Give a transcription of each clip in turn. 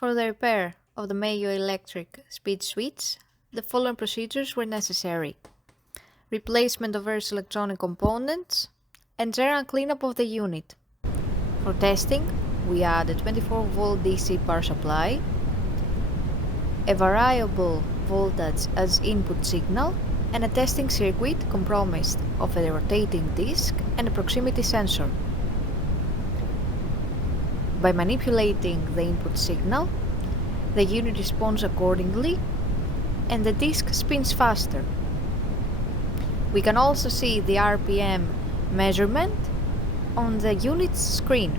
For the repair of the Meiyo electric speed switch, the following procedures were necessary: replacement of various electronic components and general cleanup of the unit. For testing, we add a 24-volt DC power supply, a variable voltage as input signal, and a testing circuit comprised of a rotating disc and a proximity sensor. By manipulating the input signal, the unit responds accordingly and the disc spins faster. We can also see the RPM measurement on the unit's screen.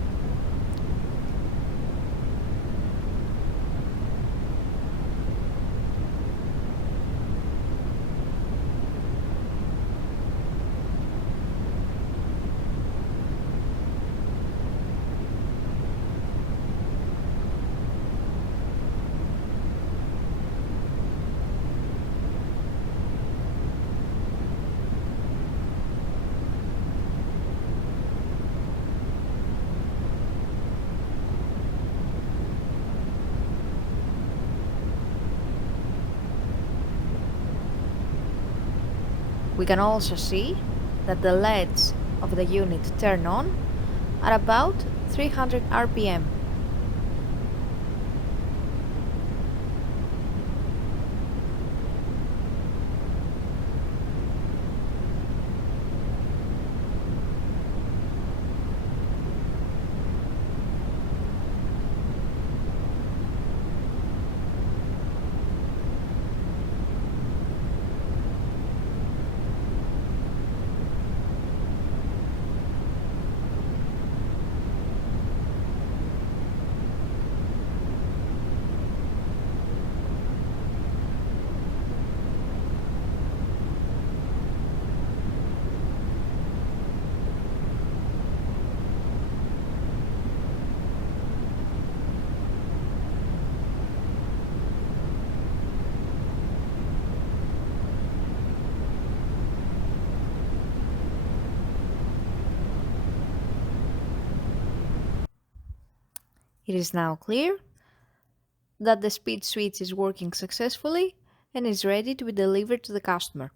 We can also see that the LEDs of the unit turn on at about 300 RPM. It is now clear that the speed switch is working successfully and is ready to be delivered to the customer.